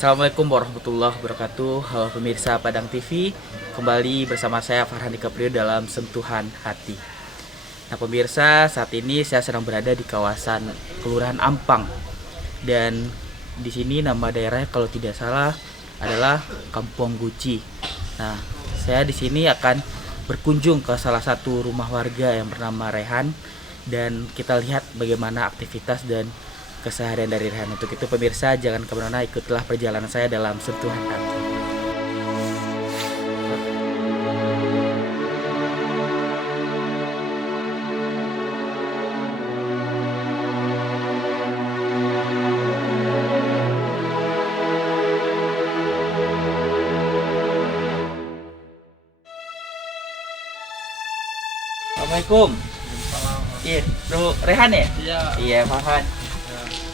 Assalamualaikum warahmatullahi wabarakatuh. Halo pemirsa Padang TV, kembali bersama saya Farhan Dikaprio dalam Sentuhan Hati. Nah pemirsa, saat ini saya sedang berada di kawasan Kelurahan Ampang. Dan di sini nama daerahnya kalau tidak salah adalah Kampung Guci. Nah, saya di sini akan berkunjung ke salah satu rumah warga yang bernama Rehan, dan kita lihat bagaimana aktivitas dan keseharian dari Rehan. Untuk itu pemirsa, jangan kemana-mana, ikutlah perjalanan saya dalam Sentuhan Hati. Assalamualaikum. Iya, Bro Rehan ya? Iya. Iya, Farhan.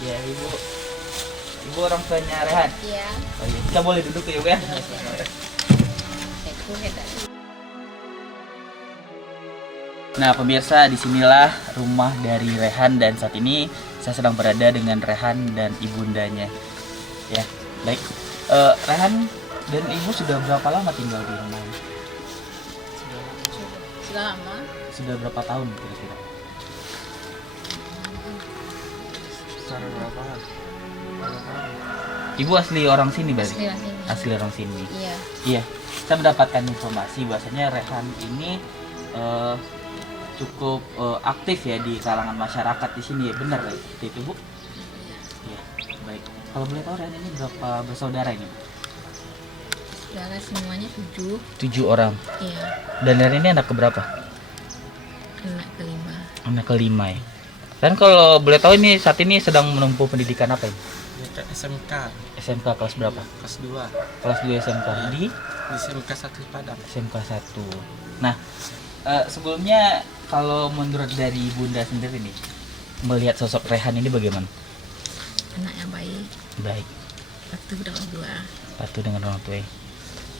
Ya, Ibu orang tuanya Rehan. Iya. Oh, iya. Kita boleh duduk ya, Bu ya? Nah, pemirsa, disinilah rumah dari Rehan, dan saat ini saya sedang berada dengan Rehan dan ibundanya. Ya, baik. Rehan dan Ibu sudah berapa lama tinggal di rumah ini? Sudah lama. Sudah berapa tahun kira-kira? Secara berapa? Ibu asli orang sini berarti? Asli sini. Asli orang sini. Iya. Iya, saya mendapatkan informasi bahwasanya Rehan ini cukup aktif ya di kalangan masyarakat di sini. Benar ya seperti itu, Bu? Iya. Baik. Kalau boleh tahu Rehan ini berapa bersaudara ini? Saudara semuanya 7. 7 orang. Iya. Dan Rehan ini anak keberapa? Anak kelima. Anak kelima ya. Dan kalau boleh tahu ini saat ini sedang menempuh pendidikan apa ini? Ya, SMK SMK kelas berapa? kelas 2 Kelas 2 SMK di SMK 1 Padang. SMK 1. Nah, sebelumnya kalau menurut dari Bunda sendiri nih, melihat sosok Rehan ini bagaimana? Anak yang baik. Baik, Patuh dengan orang tua. patuh dengan orang tua.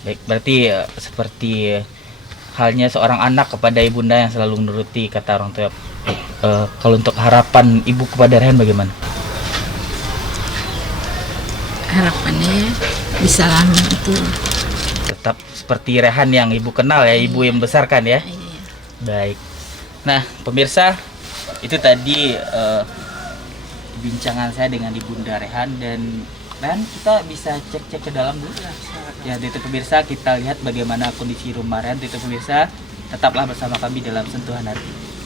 Baik, berarti seperti halnya seorang anak kepada ibunda yang selalu menuruti kata orang tua. Kalau untuk harapan Ibu kepada Rehan bagaimana? Harapannya bisa lama itu. Tetap seperti Rehan yang Ibu kenal ya, Ibu yang membesarkan ya. Iya. Baik. Nah, pemirsa, itu tadi bincangan saya dengan Ibunda Rehan, dan kita bisa cek ke dalam dulu. Ya, itu pemirsa, kita lihat bagaimana kondisi rumah Rehan. Itu pemirsa, tetaplah bersama kami dalam Sentuhan Hati.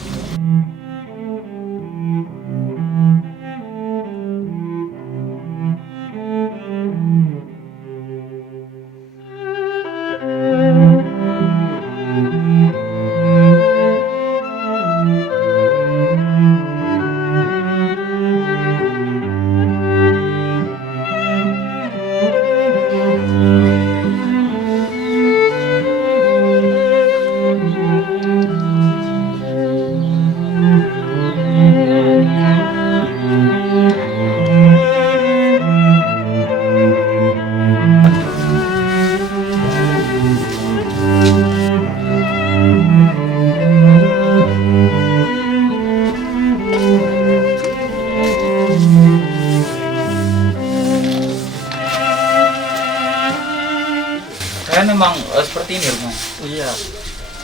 Kalian memang seperti ini rumah. Iya.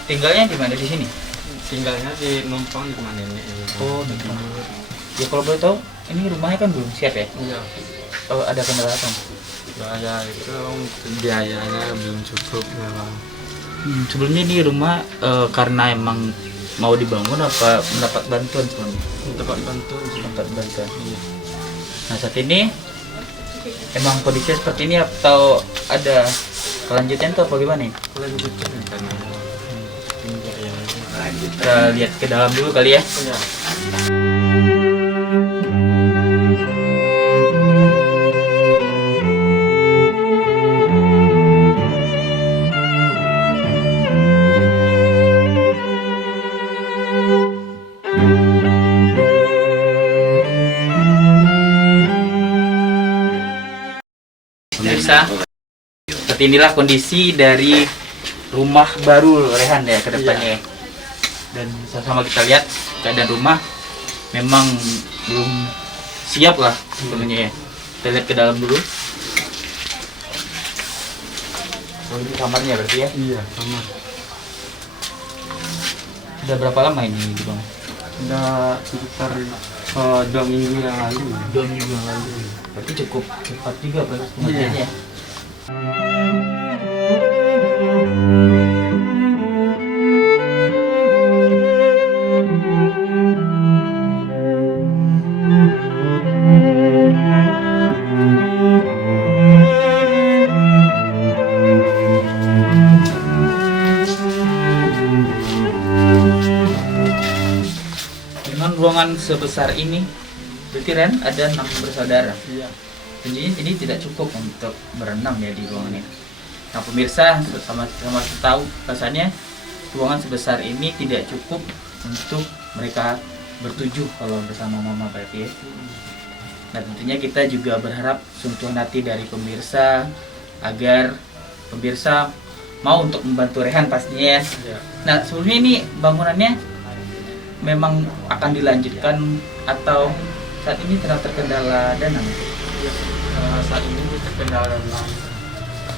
Tinggalnya di mana, di sini? tinggalnya di numpang di rumah nenek. Oh, numpang. Ya kalau boleh tahu, ini rumahnya kan belum siap ya? Iya. Oh, ada kendala apa? Biaya itu biayanya belum cukup memang. Sebelumnya ini rumah karena emang mau dibangun apa mendapat bantuan sebelumnya? Dapat bantuan sih. Mendapat bantuan. Iya. Nah saat ini emang kondisinya seperti ini atau ada kelanjutan atau apa gimana nih? Lanjutkan karena biayanya. Kita lihat ke dalam dulu kali ya. Iya. Pemirsa, seperti inilah kondisi dari rumah baru Rehan ya ke depannya. Dan sama-sama kita lihat keadaan rumah memang belum siap lah sebenarnya ya. Kita lihat ke dalam dulu. Oh, ini kamarnya berarti ya? Iya, sama. Sudah berapa lama ini di bang? Udah sekitar 2 minggu yang lalu. 2 minggu yang lalu. Berarti cukup cepat juga proses pengerjaannya. Iya. Dengan ruangan sebesar ini, berarti Ren ada 6 bersaudara. Iya. Tentunya ini tidak cukup untuk berenam ya di ruangan ini. Nah pemirsa sama tahu rasanya ruangan sebesar ini tidak cukup untuk mereka bertujuh kalau bersama mama berarti ya. Nah tentunya kita juga berharap sentuhan hati dari pemirsa agar pemirsa mau untuk membantu Rehan pastinya ya. Iya. Nah sebelumnya ini bangunannya memang akan dilanjutkan atau saat ini sedang terkendala dana? Saat ini terkendala dana.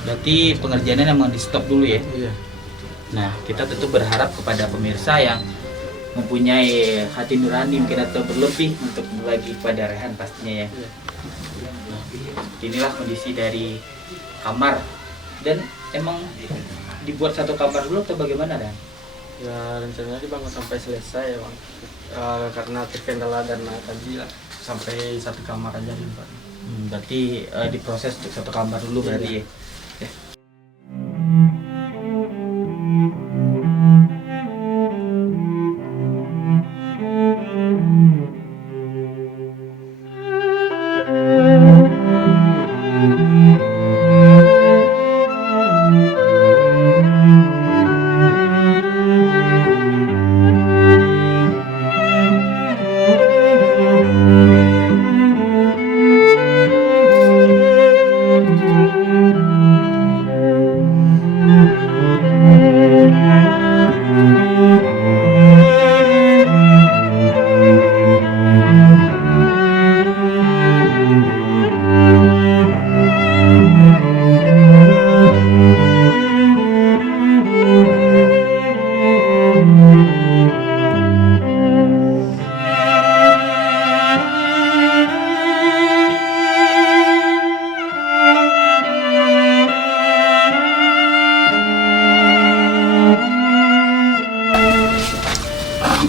Berarti pengerjaannya memang di stop dulu ya. Iya. Nah kita tentu berharap kepada pemirsa yang mempunyai hati nurani mungkin atau berlebih untuk berbagi kepada Rehan pastinya ya. Iya. Nah, inilah kondisi dari kamar dan emang dibuat satu kamar dulu atau bagaimana Dan? Ya rencananya dibangun sampai selesai ya bang. Karena terkendala dana tadi lah sampai 1 kamar aja nih pak. Berarti diproses untuk satu kamar dulu berarti ya. Ya.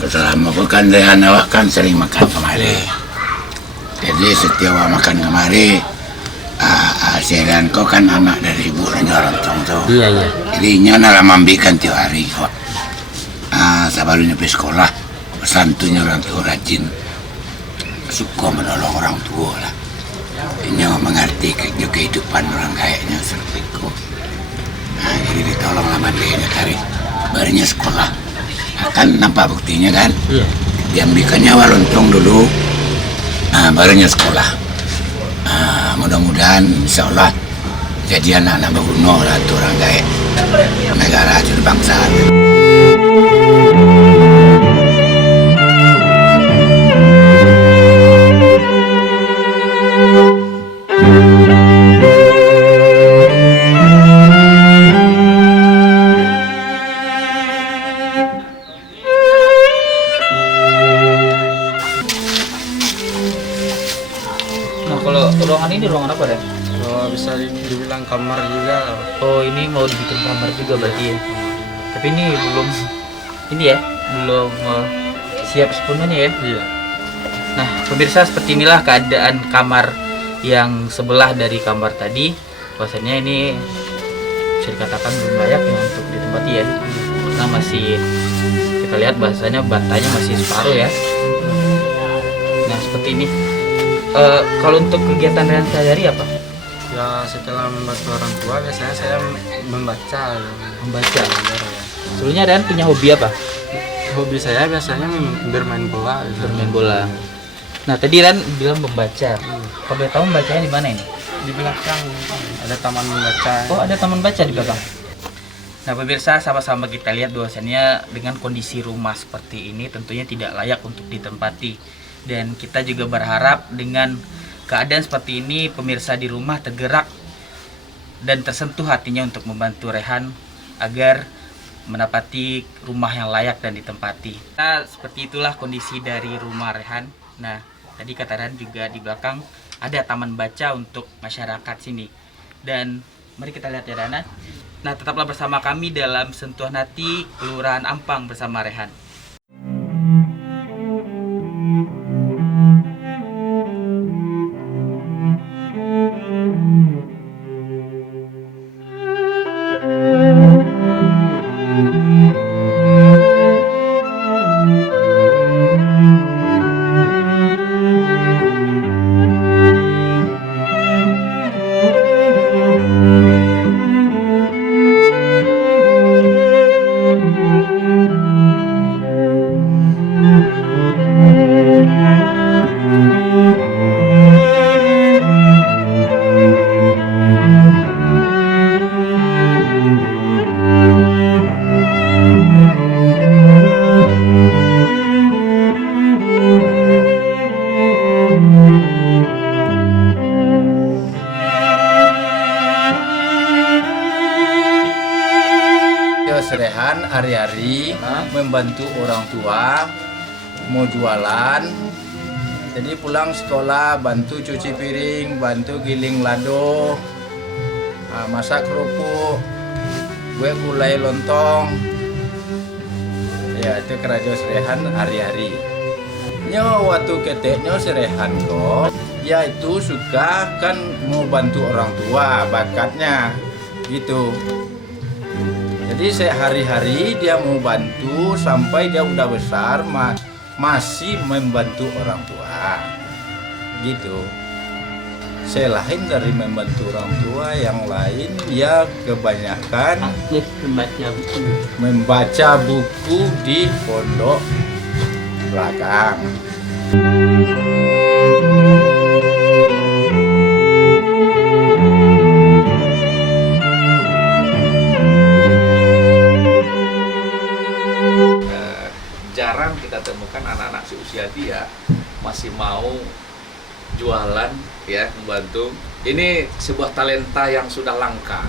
Selama bukan Rehan awak kan sering makan kemari. Jadi setiap awak makan kemari, Rehan kau kan anak dari ibu dan orang tua tu. Iya. Jadi nyonya lah mambikan tiap hari kau. Sebelumnya pergi sekolah, santunya orang tua rajin, suka menolong orang tua lah. Nyonya mengerti kehidupan orang kayaknya seperti itu. Jadi ditolong lama dia tadi, barunya sekolah. Kan nampak buktinya kan? Iya. Diambilkannya lontong dulu, barunya sekolah. Mudah-mudahan insya Allah jadi anak-anak berguna lah tu orang kaya negara itu bangsa. ruangan apa, Ren? Oh, bisa dibilang kamar juga. Oh, ini mau dibikin kamar juga berarti ya. Tapi ini belum siap sepenuhnya ya. Iya. Nah, pemirsa, seperti inilah keadaan kamar yang sebelah dari kamar tadi. Bahwasannya ini bisa dikatakan belum layak ya untuk ditempati ya. Karena masih kita lihat bahasanya bantainya masih separuh ya. Nah, seperti ini. Kalau untuk kegiatan Rehan sehari-hari apa? Ya setelah membantu orang tua biasanya saya membaca. Membaca. Ya. Sebelumnya Rehan punya hobi apa? Hobi saya biasanya bermain bola. Bermain bola. Nah, tadi Ran bilang membaca. Kalau boleh tahu membacanya di mana ini? Di belakang ada taman membaca. Oh, ada taman baca di belakang. Nah, pemirsa, sama-sama kita lihat bahwasannya dengan kondisi rumah seperti ini tentunya tidak layak untuk ditempati. Dan kita juga berharap dengan keadaan seperti ini pemirsa di rumah tergerak dan tersentuh hatinya untuk membantu Rehan agar mendapati rumah yang layak dan ditempati. Nah, seperti itulah kondisi dari rumah Rehan. Nah, tadi kata Rehan juga di belakang ada taman baca untuk masyarakat sini. Dan mari kita lihat ya, Rehan. Nah, tetaplah bersama kami dalam Sentuhan Hati Kelurahan Ampang bersama Rehan. Rehan hari-hari membantu orang tua, mau jualan, jadi pulang sekolah bantu cuci piring, bantu giling lado, masak kerupuk, gue gulai lontong. Ya, itu kerja Rehan hari-hari. Nyo waktu keteknya Rehan kok, dia itu suka kan mau bantu orang tua, bakatnya gitu. Jadi sehari-hari dia mau bantu sampai dia udah besar masih membantu orang tua gitu. Selain dari membantu orang tua, yang lain ya kebanyakan membaca buku di pondok belakang. Jarang kita temukan anak-anak seusia dia masih mau jualan ya, membantu. Ini sebuah talenta yang sudah langka.